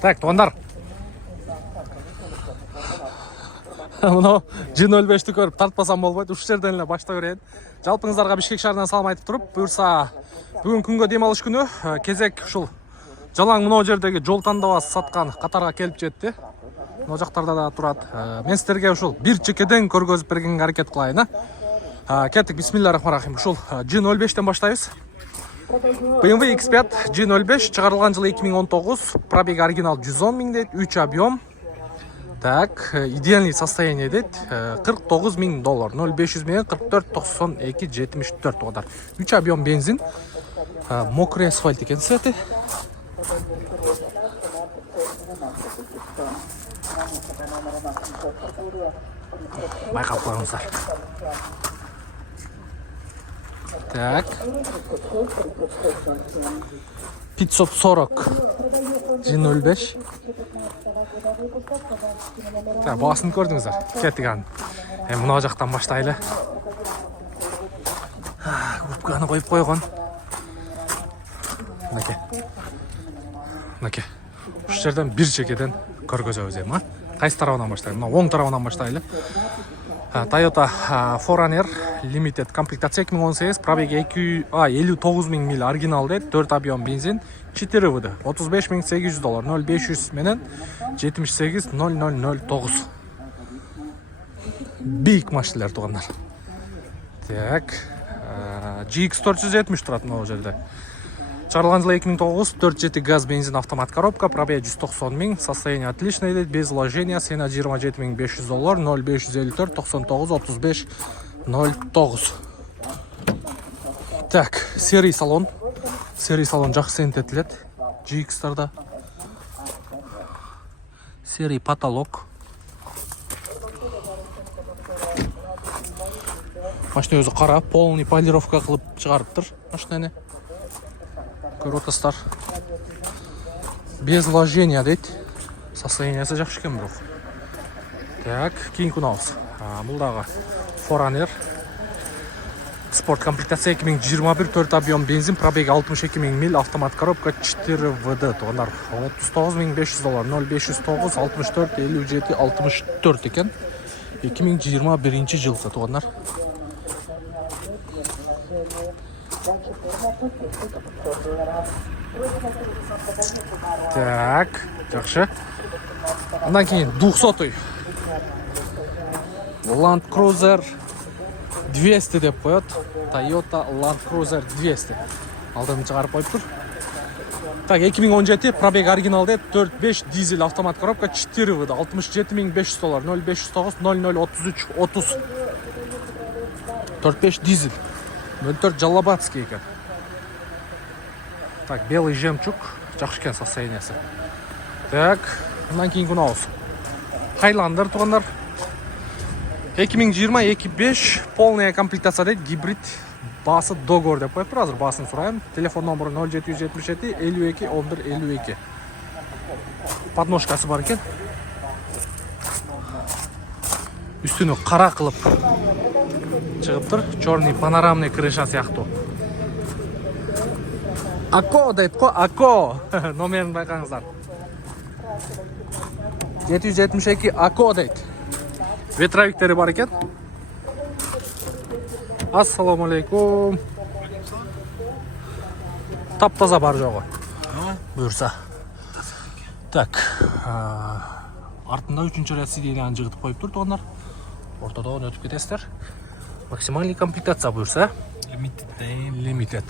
Так, туғандар. Мынау G05-ті көріп тартпасам болмайды. Үш жерден эле баштай берейин. Жалпыңыздарға Бишкек шаарынан салам айтып туруп, буюрса бүгүн күнгө дем алыш күнү кезек ушул жалаң мынау жердеги жол тандабасы саткан катарга келип жетти. Мына жактарда да турат. Мен силерге ушул бир чекеден көргөзүп бергенге аракет кылайын. Кеттик, бисмиллахиррахманиррахим. Ушул G05-тен баштайбыз. BMW X5 G05 чыгарылган жылы 2019, пробег оригинал 110 000 дейт, 3 объем. Так, идеальный состояние дейт, $49 000, 0500 менен 44 92 74 одар. 3 объем бензин, мокрый асфальт экен сети. Байкап коюңуздар. Так, 540 G05. Так, басын көрдіңіздер. Кеттік аны. Мына жақтан баштайлы. Губканы қойып қойған. Мынакей. Үш жерден бір чекеден көргөзөбүз эми. Кайсы тарабынан баштайлы? Мына оң тарабынан баштайлы. Toyota 4Runner Limited комплектация 2018, пробеги 59 000 миль оригинал дейт, 4 объем бензин, 4 ВД, $35 800, 0500 менен 78 0009. Бик машиналар тугандар. Так, GX470 турат мына жерде. Чыгарылган жылы 2009, 4 газ бензин автомат коробка, пробег 190 000, состояние отличное дейт, без вложения, цена $27 500, 0554 99 35 09. Так, серий салон. Серий салон жакшы сентетилет. GX-тарда. Серий потолок. Машина өзү кара, полный полировка кылып чыгарыптыр машинаны. Көрүп атасыздар. Без вложения дейт. Состояниясы жакшы экен бирок. Так, кийинки унабыз. Бул дагы 4Runner. Спорт комплектация 2021, 4 объем бензин, пробег 62 000 миль, автомат коробка, 4 ВД. Тугандар, $39 500, 0509 64 57 64 экен. 2021 жылы тугандар. Так, жакшы. Андан кийин 200-й Land Cruiser 200 деп коет. Toyota Land Cruiser 200. Алдын чыгарып коюптур. Так, 2017 пробег оригинал дейт, 4.5 дизель автомат коробка, 4 ВД, $67 500, 0509 0033 30. 4.5 дизель. 04 Жалабатский экен. Так, белый жемчуг, жакшы экен состояниясы. Так, андан кийинки унабыз. Highlander тугандар. 2020 2.5 полная комплектация дейт, гибрид. Басы договор деп коюптур. Азыр басын сурайм. Телефон номеру 0777 52 11 52. Подножкасы бар экен. Үстүнү кара кылып чыгыптыр. Черный панорамный крыша сыяктуу. Ако дейт го, Ако. Номерин байкаңыздар. 772 Ако дейт. Ветровиктери бар экен. Ассаламу алейкум. Таптаза бар жогу. Буюрса. Так. Артында 3-чү ряд сиденияны жыгытып коюптур тугандар. Ортодон өтүп кетесиздер. Максимальный комплектация буюрса. Limited.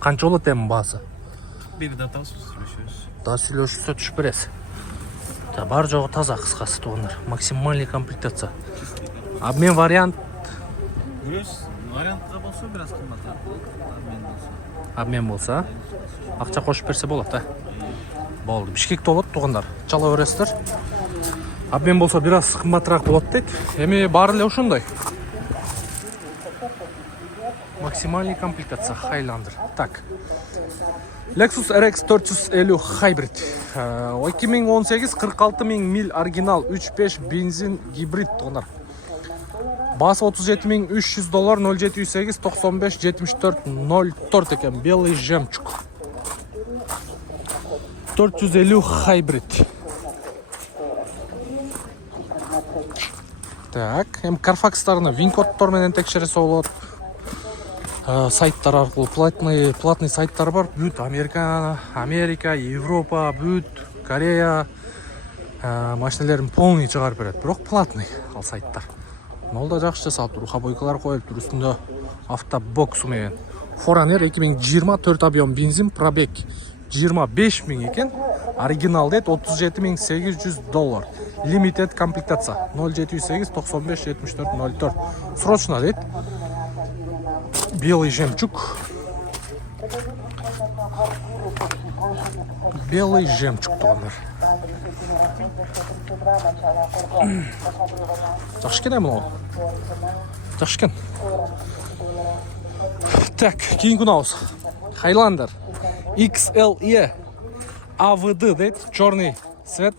Канча болот эми баасы? Бир дата сүйлөшөбүз. Да сүйлөшүп түшүп бересиз. Та бар жогу таза кыскасы тугандар. Максимальный комплектация. Обмен вариант. Вариантта болсо бир аз кымбат. Обмен болсо, акча кошуп берсе болот да. Болду. Бишкекте болот тугандар. Чала бересиздер. Обмен болсо бир аз кымбатыраак болот дейт. Эми баары эле ошондой. Максимальный комплектация Highlander. Так. Lexus RX 450 Hybrid. 2018 46 000 миль оригинал 3.5 бензин гибрид тугандар. Басы $37 300, 0708 95 74 04 экен. Белый жемчуг. 450 хайбрид. Так, эми Carfax'тарны вин-кодтор менен текшерсе болот. Сайттар аркылуу платный сайттар бар. Бүт Америка, Европа, бүт Корея машиналерин полный чыгарып берет. Бирок платный ал сайттар. Ол да жакшы жасалып тур. Хабойкалар коюлуп тур, үстүндө автобоксу менен. Forerunner 2024 объем бензин, пробег 25 000 экен. Оригинал дейт $37,800. Limited комплектация 0708 95 74 04. Срочно дейт. Белый жемчуг. Белый жемчуг тугандар. Жакшы экен эмне? Жакшы экен. Так, кийинки унабыз. Highlander XLE AVD дейт, черный цвет.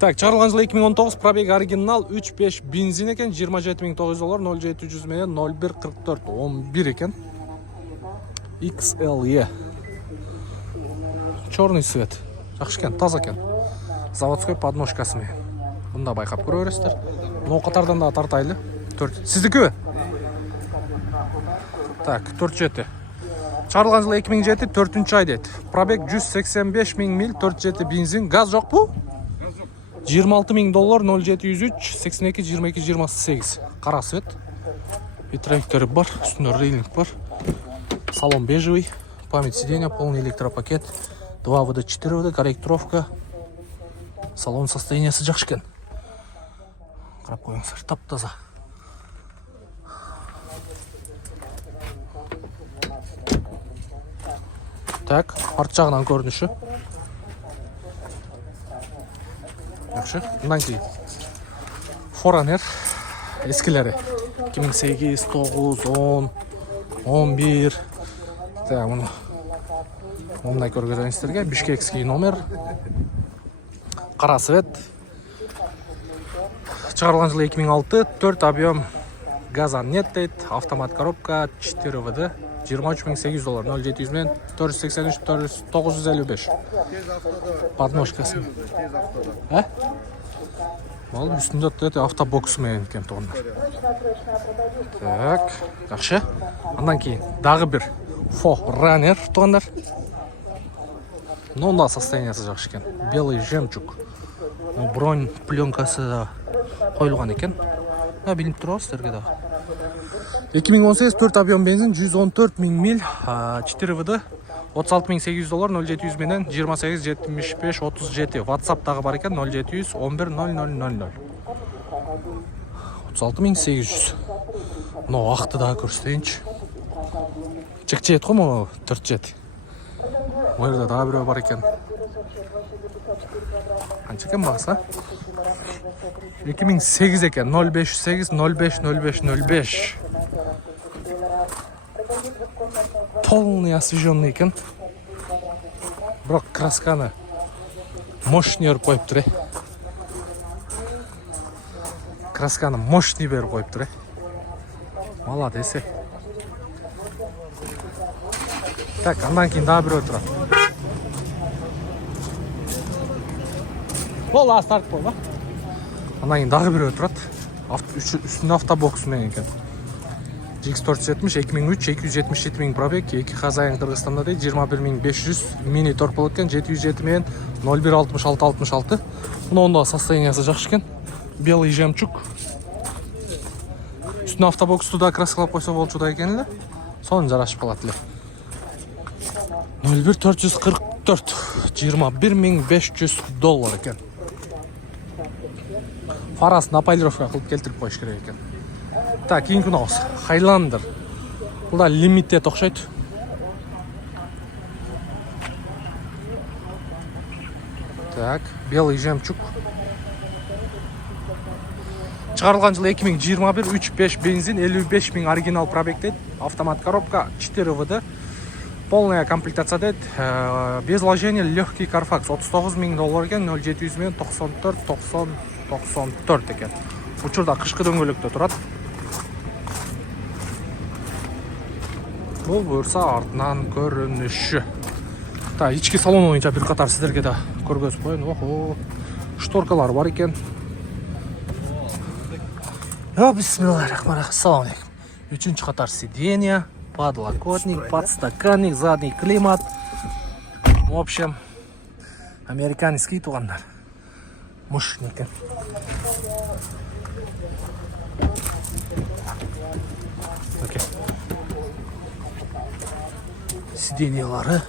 Так, чыгарылган жылы 2019, пробег оригинал 3.5 бензин экен, $27,900, 0700 менен 0144 11 экен. XLE черный цвет. Жакшы экен, таза экен. Заводской подножкасы менен. Мында байкап көрө бересиздер. Мына катардан да тартайлы. 4. Сиздикиби? Так, 4.7. Чыгарылган жылы 2007, 4-ай дейт. Пробег 185 000 миль, 4.7 бензин. Газ жокпу? $26,000, 0703 82 22 28. Кара цвет. Ветровиктери бар, үстүндө рейлинг бар. Салон бежевый, память сиденья, полный электропакет, 2 ВД, 4 ВД, корректировка. Салон состояниясы жакшы экен. Карап коюңуздар, таптаза. Так, арт жагынан көрүнүшү. Жакшы. Мындан кийин Forerunner эскилери 2008, 9, 10, 11. Так, муну мындай көргөзөңүздөргө. Бишкекский номер. Кара цвет. Чыгарылган жылы 2006, 4 объем, газан нет дейт, автомат коробка, 4 ВД, $23,800, 0700 менен 483 955. Подножкасы. Ал үстүндө автобокс менен экен тугандар. Так, жакшы. Андан кийин дагы бир Forerunner тугандар. Но да состояниясы жакшы экен. Белый жемчуг. Бронь пленкасы коюлган экен. Билип турасыздар да. 2018, 4 объем бензин, 114 000 миль, 4 ВД, $36,800, 0700 менен 28 75 37. WhatsApp дагы бар экен, 0700 11 0000. 36,800. Мына акты дагы көрсөтөйүнчү. Чек-чет го могу 4.7. Мына дагы бирөө бар экен. Канча экен багысы? 2008 экен, 0508 05 05 05. Полный освеженный экен. Бирок красканы мощный берип коюптур. Красканы мощный берип коюптур. Молодец. Так, андан кийин дагы бирөө турат. Бола старт болду. Андан кийин дагы бирөө турат. Үстүндө автобокс менен экен. GX470 2003 277 000 пробег, 2 хозяин Кыргызстанда дейт, 21 500 мини торпол экен, 707 менен 0166 66. Мында состояниясы жакшы экен. Белый жемчуг. Үстүнө автобоксту да краскалап койсо болчу да экен эле. Сонун жарашып калат эле. 01 444 21 500 экен. Фарасын апайлировка кылып келтирип коюш керек экен. Так, кийинки унабыз. Highlander. Бул да limited окшойт. Так, белый жемчуг. Чыгарылган жылы 2021, 3.5 бензин, 55 000 оригинал пробег дейт, автомат коробка, 4 ВД, полная комплектация дейт, без вложения, легкий Carfax, $39,000 экен, 0700 менен 94 90 94 экен. Учурда кышкы дөңгөлөктө турат. Бул буюрса артынан көрүнүшү. Та ички салон боюнча бир катар сиздерге да көргөзүп коеюн. Охо. Шторкалар бар экен. Бисмиллахиррахманиррахим. Ассаламу алейкум. 3-чү катар сиденья, подлокотник, подстаканник, задний климат. В общем, американский тугандар. Мощный экен. Окей. Сиденьялары.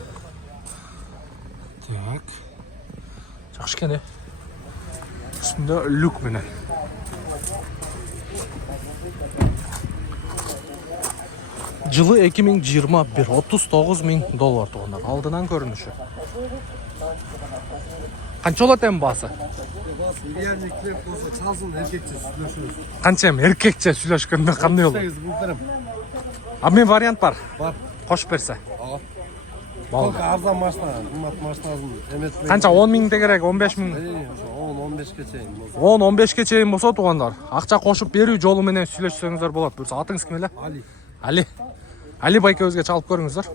Так. Жакшы экен, Үстүндө люк менен. Жылы 2021, $39,000 тугандар. Алдынан көрүнүшү. Канча болот эми баасы? Реальный клип болса чалсын, эркекче сүйлөшөбүз. Канча эми эркекче сүйлөшкөндө кандай болот? 8 булдырым. А мен вариант бар. Бар. Кошуп берсе. Только арзан машина, кымбат машинасын эметпей. Канча 10,000 керек, 15,000. 10-15ке чейин болсо. 10-15ке чейин болсо тугандар. Акча кошуп берүү жолу менен сүйлөшсөңүздөр болот. Буюрса атыңыз ким эле? Али. Али байкебизге чалып көрүңүздөр.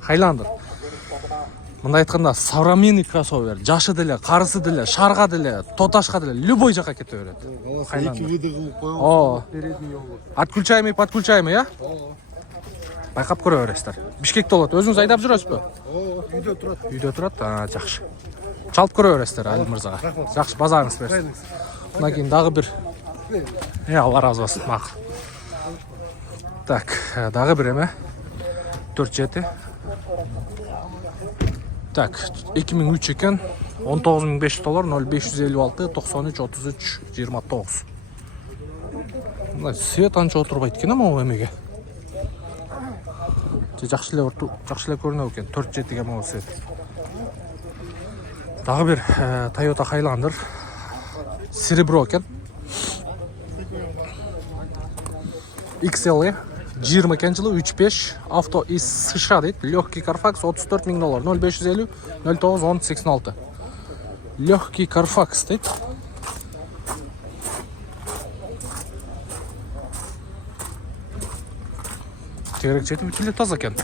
Хайландыр. Мындай айтканда, современный кроссовер. Жашы деле, карысы деле, шарга деле, тоташка деле, любой жака кете берет. Эки выды кылып О. коюп, передний жолго. Отключаемый, подключаемый, Байкап көрө бересиздер. Бишкекте болот. Өзүңүз айдап жүрөсүзбү? Үйдө турат. Үйдө турат. Жакшы. Чалып көрө бересиздер Али мырзага. Жакшы, базарыңыз берсин. Мына кийин дагы бир. Алла разы болсун. Макул. Так, дагы бир эме. 47. Так, 2003 экен. $19,500, 0556 93 33 29. Мына свет анча отурбайт экен могу эмеге. Жакшы эле көрүнөт экен. 47ге могу свет. Дагы бир Toyota Highlander. Серебро экен. XL 20 экен жылы 3.5 авто из США дейт. Легкий Carfax $34,000, 0550 09 10 86. Легкий Carfax дейт. Тегерекчети бүт эле таза экен.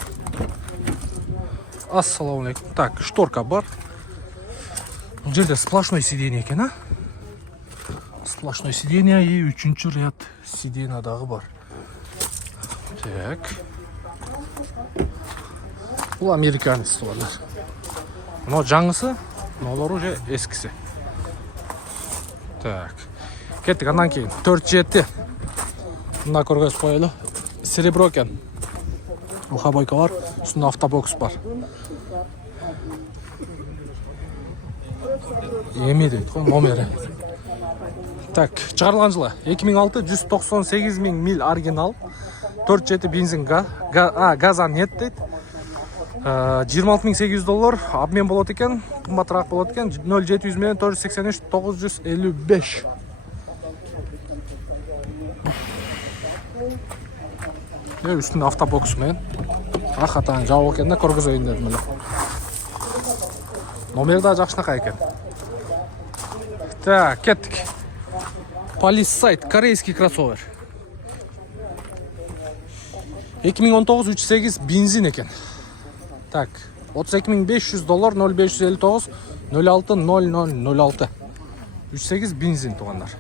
Ассаламу алейкум. Так, шторка бар. Бул жерде сплошной сиденье экен, Сплошной сиденье и 3-чү ряд сиденье дагы бар. Так. Бул американец тугандар. Мына жаңысы, мыналар уже эскиси. Так. Кеттик, андан кийин 47. Мына көргөзүп коелу. Серебро экен. Мухабайка бар, үстүндө автобокс бар. Эми дейт го, номери. Так, чыгарылган жылы 2006 198,000 миль оригинал. 4.7 бензин газа нет дейт. $26,800 обмен болот экен, кымбатыраак болот экен. 0700 менен 483 955. Үстүндө автобокс менен. Ахатан жабык экен да, көргөзөйүн дедим эле. Номер да жакшынакай экен. Так, кеттик. Palisade, корейский кроссовер. 2019 3.8 бензин экен. Так, $32,500, 0559 06 0006. 3.8 бензин тугандар.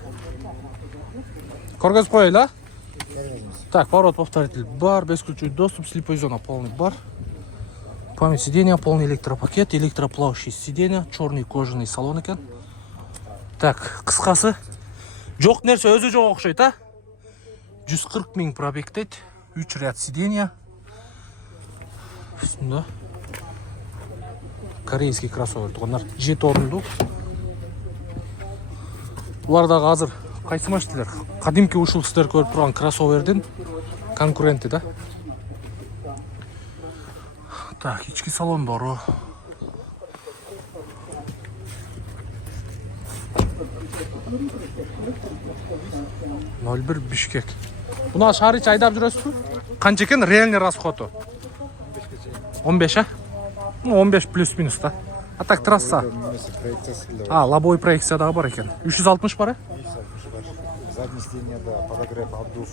Көргөзүп коелу, Так, поворот повторитель бар, бесключевой доступ, слепой зона полный бар. Память сиденья, полный электропакет, электроплавающий сиденья, черный кожаный салон экен. Так, кыскасы. Жок нерсе өзү жок окшойт, 140 000 пробег дейт. 3 ряд сиденья. Үстүндө корейский кроссовер тугандар. 7 орунду. Булар дагы азыр кайсы машиналар? Кадимки ушул сиздер көрүп турган кроссовердин конкуренти да. Так, ички салондору. Нолбир Бишкек. Муна шаар ичи айдап жүрөсүзбү? Канча экен реальный расходу? 15, 15 плюс-минус да. А так трасса. Лобовой проекция дагы бар экен. 360 бар, Задний сиденье, да, подогрев, обдув.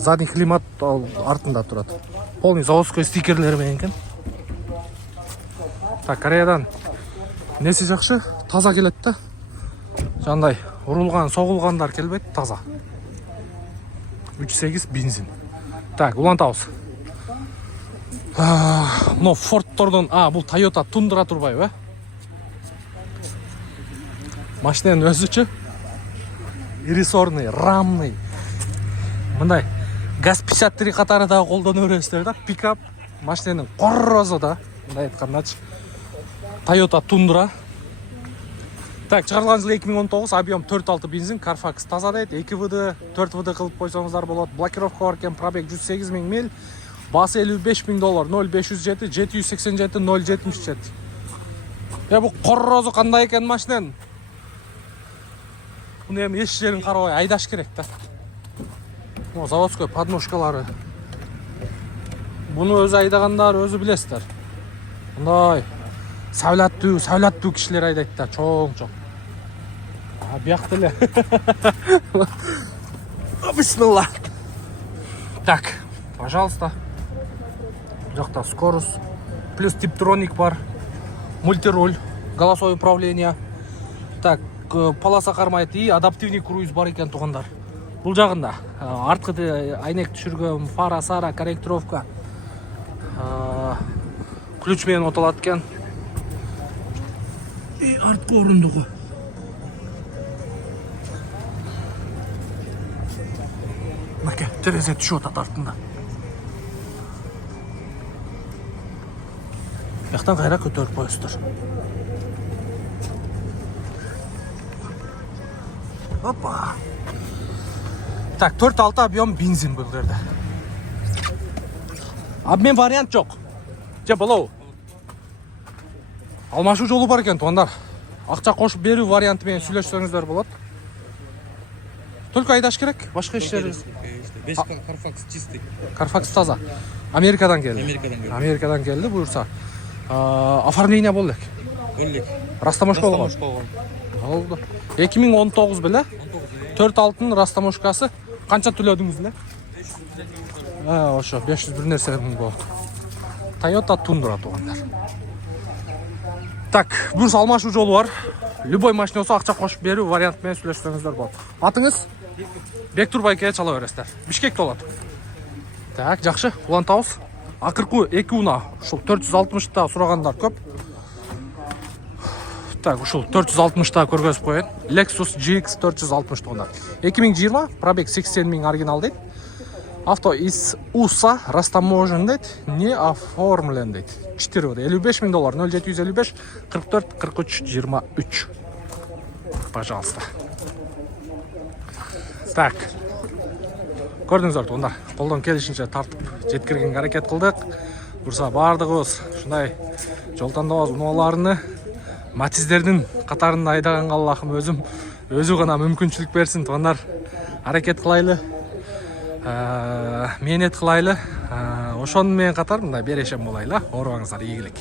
Задний климат артында турат. Полный заводской стикерлери менен экен. Так, Кореядан несі жақшы, таза келеді да. Жандай ұрылған, соғылғандар келбейді, таза. 3.8 бензин. Так, улантауыз. Но Фордтордон, бұл Toyota Тундра турбай, бе? Машиненің өзі ирисорный, рамный. Мындай ГАЗ 53 қатары да қолдан өресіздер да. Пикап машиненің қоррозы да. Мындай айтқандачы. Toyota Тундра. Так, шығарылған жыл 2019, объем 4.6 бензин, Carfax таза дейді. 2ВД, 4ВД қылып қойсаңыздар болады. Блокировка бар екен, пробег 108 000 миль. Басы $55 000, 0507, 787, 077. Бұл қоррозы қандай екен машинен? Бұны еш жерін қарауай айдаш керек та. Заводской подножкалары. Бұны өзі айдағандар, өзі білесіздер. Бұндай сәулеттүү кішілер айдайды, чоң. Бияқтылы. Бисмилла. Так, пожалуйста. Жақта скорость. Плюс типтроник бар. Мультируль. Голосовое управление. Так, полоса қармайды и адаптивный круиз бар екен туғандар. Бұл жағында артқы айнек түшірген, фара, сара, корректировка. Ключмен оталады екен. И артқы орындығы. Мәке, терезе түші отады артында. Яқтан қайра көтеріп қойыстыр. Опа. Так, 4.6 объем бензин бұл жерде. Обмен вариант жоқ. Же болау. Алмашу жолы бар екен туғандар. Ақша қошып беру вариантымен сөйлесеңіздер болады. Только айдаш керек, башқа ештері. Весь Carfax чистый. Carfax таза. Америкадан келді. Америкадан келді, бұйырса. Оформление болды. Растамошка болған. Oldu. 2019 біле. 4.6'ның растамошкасы. Қанша төледіңіз біле? 501 нәрсе болды. Toyota Тундра туғандар. Так, бұйырса алмашу жолы бар. Любой машина olsa ақша қошып беру вариантымен сөйлесеңіздер болады. Атыңыз? Бектурбайкеге чала бересіздер. Бишкекте болады. Так, жақшы. Улантауыз. Ақырқы 2 уна. 460-та сұрағандар көп. Так, ушул 460-та көргөзүп коёюн. Lexus GX 460 тугундар. 2020, пробег 80 000 оригинал дейт. Авто из USA растаможен дейт, не оформлен дейт. 4 года. $55 000, 0755 44 43 23. Пожалуйста. Так. Көрдүңүздөр тугундар. Колдон келишинче тартып жеткиргенге аракет кылдык. Бурса бардыгыбыз ушундай жол тандабыз унааларыны Матиздердин катарында айдаганга Аллахым өзү гана мүмкүнчүлүк берсин тугандар. Аракет кылайлы. Мээнет кылайлы. Ошону менен катар мындай берешем болайлы. Оорубаңыздар, ийгилик.